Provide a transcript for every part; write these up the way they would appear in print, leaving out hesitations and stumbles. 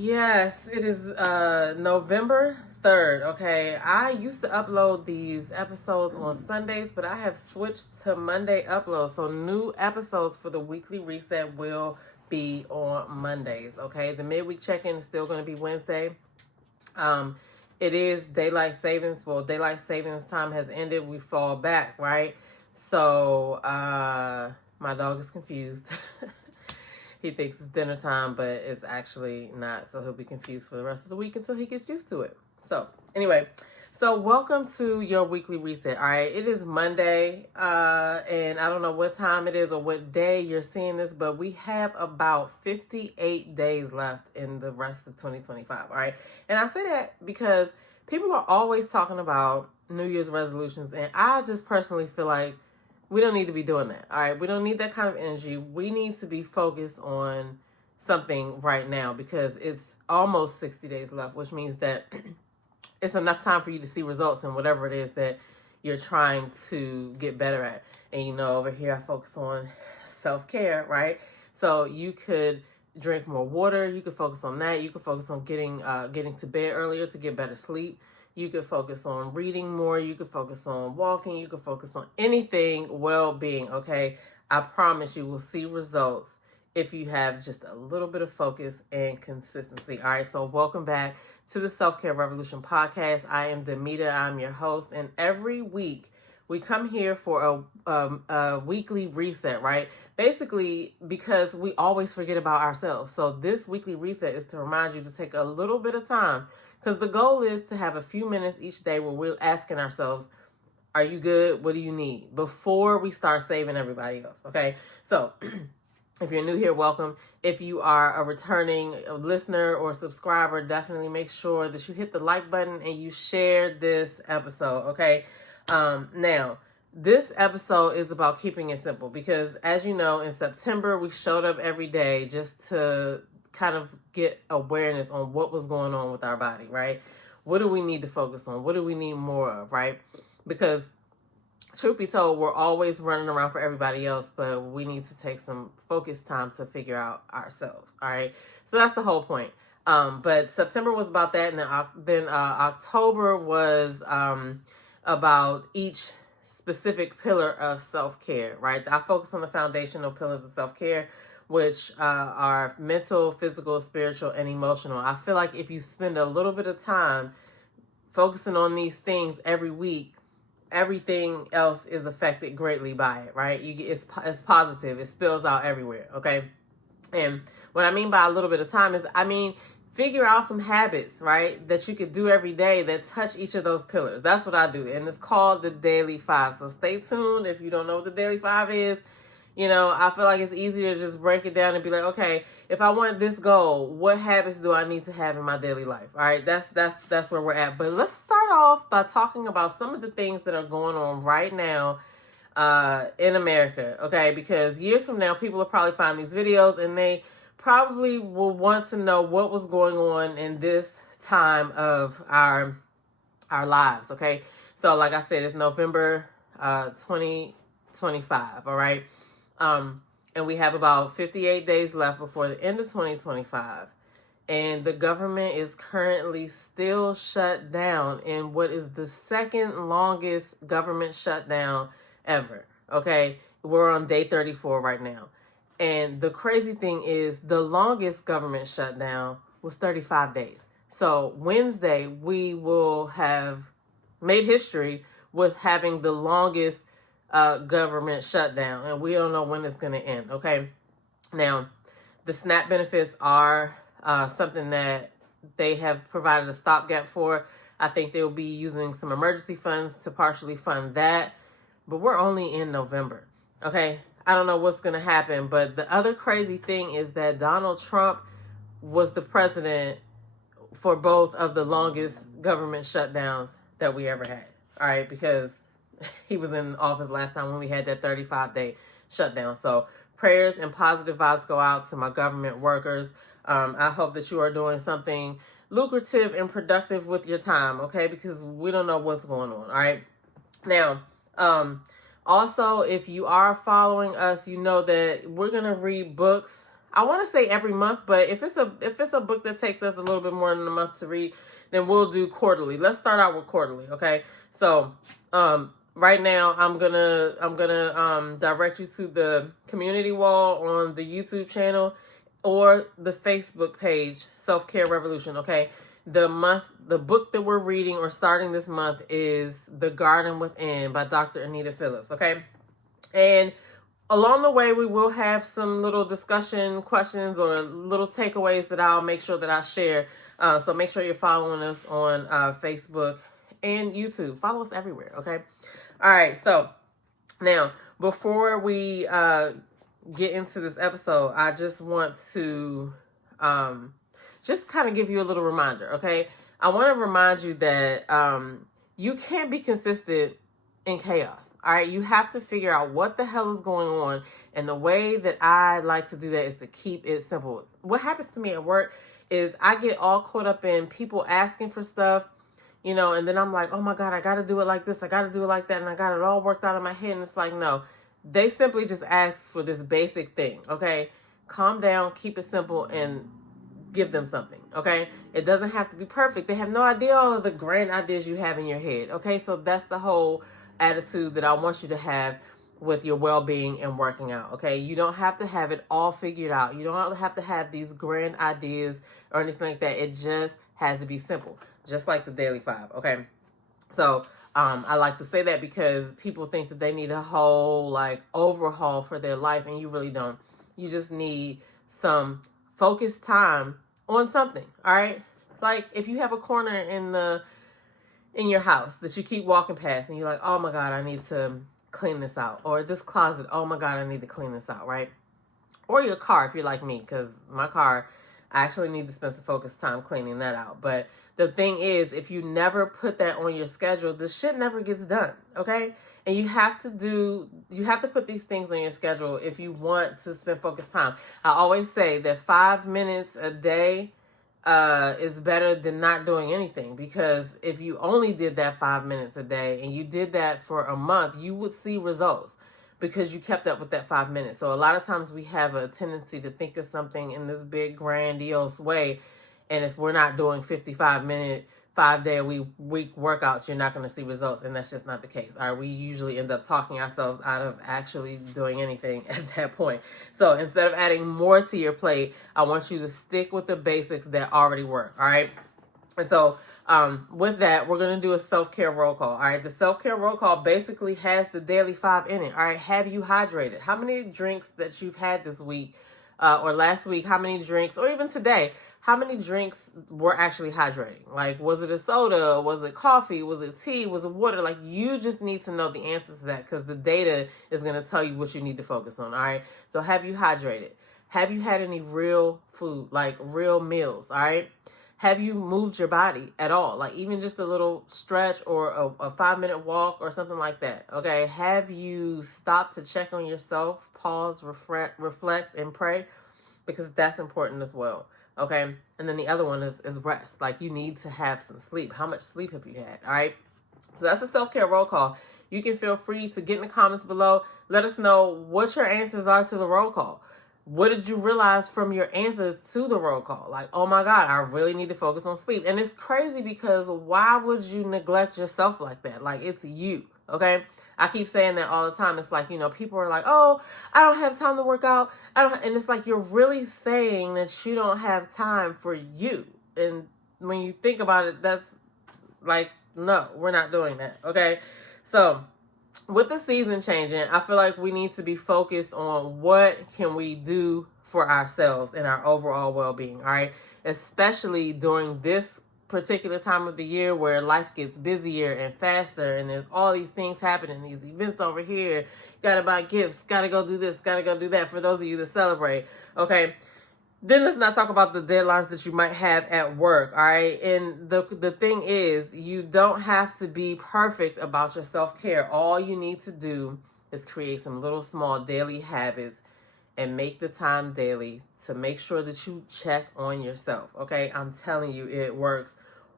Yes, it is November 3rd. Okay, I used to upload these episodes on Sundays, but I have switched to Monday uploads. So new episodes for the weekly reset will be on Mondays. Okay, the midweek check-in is still going to be Wednesday. It is daylight savings. Well, daylight savings time has ended. We fall back, right? So my dog is confused. He thinks it's dinner time, but it's actually not. So he'll be confused for the rest of the week until he gets used to it. So anyway, so welcome to your weekly reset. All right, it is Monday, and I don't know what time it is or what day you're seeing this, but we have about 58 days left in the rest of 2025. All right, and I say that because people are always talking about New Year's resolutions, and I just personally feel like we don't need to be doing that. All right. We don't need that kind of energy. We need to be focused on something right now because it's almost 60 days left, which means that it's enough time for you to see results in whatever it is that you're trying to get better at. And over here I focus on self-care, right? So you could drink more water. You could focus on that. You could focus on getting to bed earlier to get better sleep. You could focus on reading more. You could focus on walking. You could focus on anything well-being, okay? I promise you will see results if you have just a little bit of focus and consistency. All right, so welcome back to the SelfCare Revolution podcast. I am Demita. I'm your host, and every week we come here for a weekly reset, right? Basically, because we always forget about ourselves. So this weekly reset is to remind you to take a little bit of time, because the goal is to have a few minutes each day where we're asking ourselves, are you good? What do you need? Before we start saving everybody else, okay? So if you're new here, welcome. If you are a returning listener or subscriber, definitely make sure that you hit the like button and you share this episode, okay? Now, this episode is about keeping it simple because, as you know, in September, we showed up every day just to kind of get awareness on what was going on with our body, right? What do we need to focus on? What do we need more of, right? Because truth be told, we're always running around for everybody else, but we need to take some focused time to figure out ourselves, all right? So that's the whole point. But September was about that, and then October was about each specific pillar of self-care, right? I focus on the foundational pillars of self-care, which are mental, physical, spiritual, and emotional. I feel like if you spend a little bit of time focusing on these things every week, everything else is affected greatly by it, right? It's positive. It spills out everywhere, okay? And what I mean by a little bit of time is, figure out some habits, right, that you could do every day that touch each of those pillars. That's what I do, and it's called the Daily Five. So stay tuned if you don't know what the Daily Five is. I feel like it's easier to just break it down and be like, okay, if I want this goal, what habits do I need to have in my daily life? All right, that's where we're at. But let's start off by talking about some of the things that are going on right now in America, okay? Because years from now, people will probably find these videos and they probably will want to know what was going on in this time of our lives, okay? So like I said, it's November 2025, all right? And we have about 58 days left before the end of 2025. And the government is currently still shut down in what is the second longest government shutdown ever. Okay. We're on day 34 right now. And the crazy thing is the longest government shutdown was 35 days. So Wednesday, we will have made history with having the longest government shutdown, and we don't know when it's going to end, okay? Now, the SNAP benefits are something that they have provided a stopgap for. I think they'll be using some emergency funds to partially fund that, but we're only in November, okay? I don't know what's going to happen, but the other crazy thing is that Donald Trump was the president for both of the longest government shutdowns that we ever had, all right? Because he was in office last time when we had that 35-day shutdown. So prayers and positive vibes go out to my government workers. I hope that you are doing something lucrative and productive with your time, okay? Because we don't know what's going on, all right? Now, also, if you are following us, you know that we're going to read books I want to say every month, but if it's a book that takes us a little bit more than a month to read, then we'll do quarterly. Let's start out with quarterly, okay? So, right now I'm gonna direct you to the community wall on the YouTube channel or the Facebook page, SelfCare Revolution, okay? The book that we're reading or starting this month is The Garden Within by Dr. Anita Phillips, okay? And along the way, we will have some little discussion questions or little takeaways that I'll make sure that I share. So make sure you're following us on Facebook and YouTube. Follow us everywhere, okay? All right, so now, before we get into this episode, I just want to just kind of give you a little reminder, okay? I want to remind you that you can't be consistent in chaos. All right, you have to figure out what the hell is going on. And the way that I like to do that is to keep it simple. What happens to me at work is I get all caught up in people asking for stuff, you know, and then I'm like, oh my God, I got to do it like this. I got to do it like that. And I got it all worked out in my head. And it's like, no, they simply just ask for this basic thing. Okay. Calm down, keep it simple, and give them something. Okay. It doesn't have to be perfect. They have no idea all of the grand ideas you have in your head. Okay. So that's the whole attitude that I want you to have with your well-being and working out. Okay. You don't have to have it all figured out. You don't have to have these grand ideas or anything like that. It just has to be simple, just like the Daily 5. Okay. So, I like to say that because people think that they need a whole like overhaul for their life, and you really don't. You just need some focused time on something. All right. Like if you have a corner in your house that you keep walking past and you're like, oh my God, I need to clean this out. Or this closet, oh my God, I need to clean this out, right? Or your car if you're like me, because my car, I actually need to spend some focused time cleaning that out. But the thing is, if you never put that on your schedule, the shit never gets done, okay? And you have to put these things on your schedule if you want to spend focused time. I always say that 5 minutes a day is better than not doing anything, because if you only did that 5 minutes a day and you did that for a month, you would see results because you kept up with that 5 minutes. So a lot of times we have a tendency to think of something in this big grandiose way, and if we're not doing 55-minute 5-day-a-week workouts, you're not going to see results, and that's just not the case. All right, we usually end up talking ourselves out of actually doing anything at that point. So instead of adding more to your plate, I want you to stick with the basics that already work. All right, and so with that, we're going to do a self-care roll call. All right, the self-care roll call basically has the Daily 5 in it. All right, have you hydrated? How many drinks that you've had this week or last week? How many drinks, or even today? How many drinks were actually hydrating? Like, was it a soda? Was it coffee? Was it tea? Was it water? Like, you just need to know the answers to that, because the data is going to tell you what you need to focus on, all right? So have you hydrated? Have you had any real food, like real meals, all right? Have you moved your body at all? Like, even just a little stretch or a 5-minute walk or something like that, okay? Have you stopped to check on yourself, pause, reflect, and pray? Because that's important as well. Okay. And then the other one is rest. Like, you need to have some sleep. How much sleep have you had? All right. So that's a self-care roll call. You can feel free to get in the comments below. Let us know what your answers are to the roll call. What did you realize from your answers to the roll call? Like, oh my God, I really need to focus on sleep. And it's crazy because why would you neglect yourself like that? Like, it's you. Okay. I keep saying that all the time. It's like, you know, people are like, oh, I don't have time to work out. And it's like, you're really saying that you don't have time for you. And when you think about it, that's like, no, we're not doing that. Okay. So with the season changing, I feel like we need to be focused on what can we do for ourselves and our overall well-being. All right. Especially during this particular time of the year where life gets busier and faster, and there's all these things happening, these events over here, gotta buy gifts, gotta go do this, gotta go do that, for those of you that celebrate. Okay, then let's not talk about the deadlines that you might have at work. All right, and the thing is, you don't have to be perfect about your self-care. All you need to do is create some little small daily habits and make the time daily to make sure that you check on yourself. Okay, I'm telling you, it works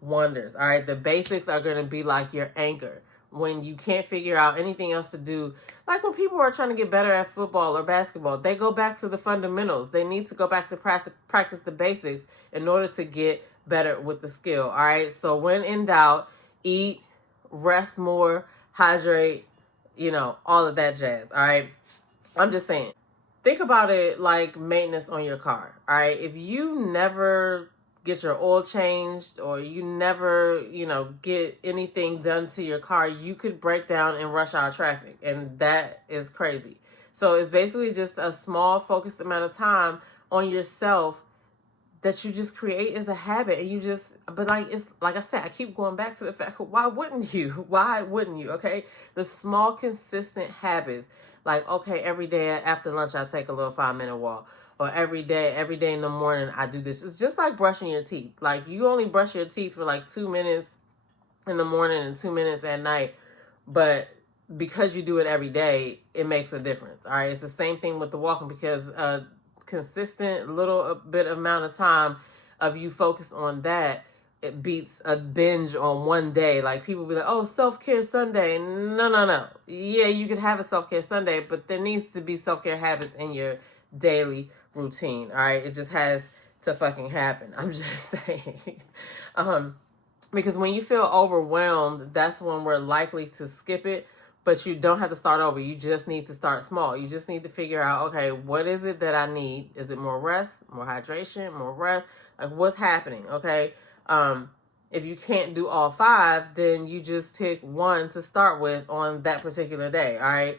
wonders. All right, the basics are going to be like your anchor. when you can't figure out anything else to do. Like when people are trying to get better at football or basketball, they go back to the fundamentals. They need to go back to practice the basics in order to get better with the skill. All right. So when in doubt, eat, rest more, hydrate, all of that jazz. All right. I'm just saying, think about it like maintenance on your car. All right. If you never get your oil changed, or you never, get anything done to your car, you could break down in rush hour traffic. And that is crazy. So it's basically just a small focused amount of time on yourself that you just create as a habit. And it's like I said, I keep going back to the fact, why wouldn't you? Why wouldn't you? Okay. The small, consistent habits, like, okay, every day after lunch, I take a little 5-minute walk. Or every day in the morning, I do this. It's just like brushing your teeth. Like, you only brush your teeth for like 2 minutes in the morning and 2 minutes at night. But because you do it every day, it makes a difference. All right. It's the same thing with the walking, because a consistent little bit amount of time of you focused on that, it beats a binge on one day. Like, people be like, oh, self-care Sunday. No. Yeah, you could have a self-care Sunday, but there needs to be self-care habits in your daily routine. All right. It just has to fucking happen. I'm just saying. Because when you feel overwhelmed, that's when we're likely to skip it, but you don't have to start over. You just need to start small. You just need to figure out, okay, what is it that I need? Is it more rest, more hydration, more rest? Like, what's happening? Okay. If you can't do all 5, then you just pick one to start with on that particular day. All right.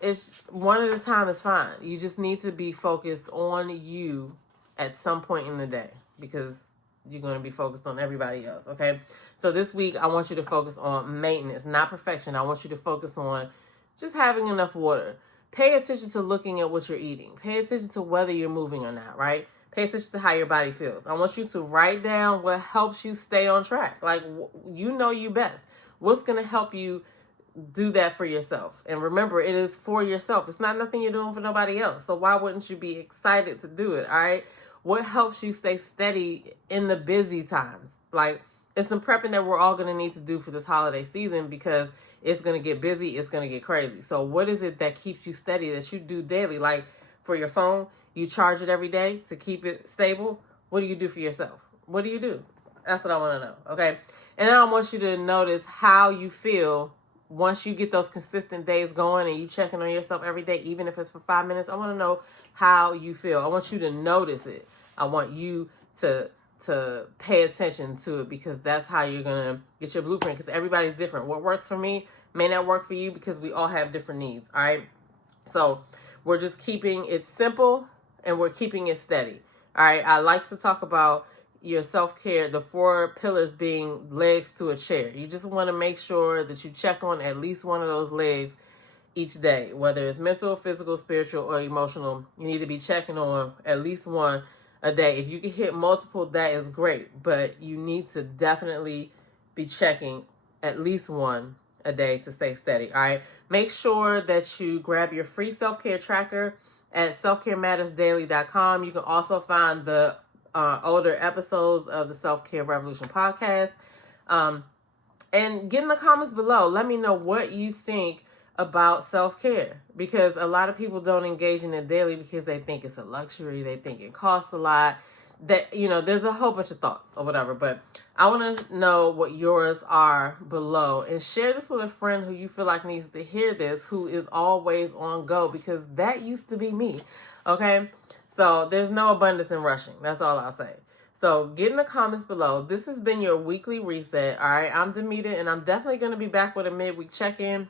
It's one at a time is fine. You just need to be focused on you at some point in the day, because you're going to be focused on everybody else. Okay. So this week, I want you to focus on maintenance, not perfection. I want you to focus on just having enough water. Pay attention to looking at what you're eating. Pay attention to whether you're moving or not, right? Pay attention to how your body feels. I want you to write down what helps you stay on track. Like, you best. What's going to help you do that for yourself? And remember, it is for yourself. It's not nothing you're doing for nobody else. So why wouldn't you be excited to do it? All right. What helps you stay steady in the busy times? Like, it's some prepping that we're all going to need to do for this holiday season, because it's going to get busy. It's going to get crazy. So what is it that keeps you steady, that you do daily? Like, for your phone, you charge it every day to keep it stable. What do you do for yourself? What do you do? That's what I want to know. Okay. And then I want you to notice how you feel once you get those consistent days going and you checking on yourself every day, even if it's for 5 minutes. I want to know how you feel. I want you to notice it. I want you to pay attention to it, because that's how you're going to get your blueprint, because everybody's different. What works for me may not work for you, because we all have different needs. All right. So we're just keeping it simple and we're keeping it steady. All right. I like to talk about your self-care, the 4 pillars being legs to a chair. You just want to make sure that you check on at least one of those legs each day, whether it's mental, physical, spiritual, or emotional. You need to be checking on at least one a day. If you can hit multiple, that is great, but you need to definitely be checking at least one a day to stay steady. All right. Make sure that you grab your free self-care tracker at selfcaremattersdaily.com. You can also find the older episodes of the SelfCare Revolution podcast. And get in the comments below. Let me know what you think about self-care, because a lot of people don't engage in it daily because they think it's a luxury. They think it costs a lot. That, there's a whole bunch of thoughts or whatever, but I want to know what yours are below, and share this with a friend who you feel like needs to hear this, who is always on go, because that used to be me. Okay. So there's no abundance in rushing. That's all I'll say. So get in the comments below. This has been your weekly reset. All right. I'm Demita, and I'm definitely going to be back with a midweek check-in,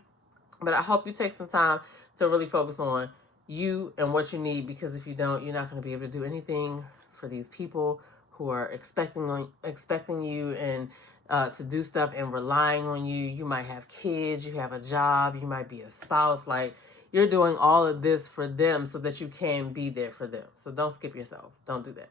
but I hope you take some time to really focus on you and what you need, because if you don't, you're not going to be able to do anything for these people who are expecting you and to do stuff and relying on you. You might have kids, you have a job, you might be a spouse. Like, you're doing all of this for them so that you can be there for them. So don't skip yourself. Don't do that.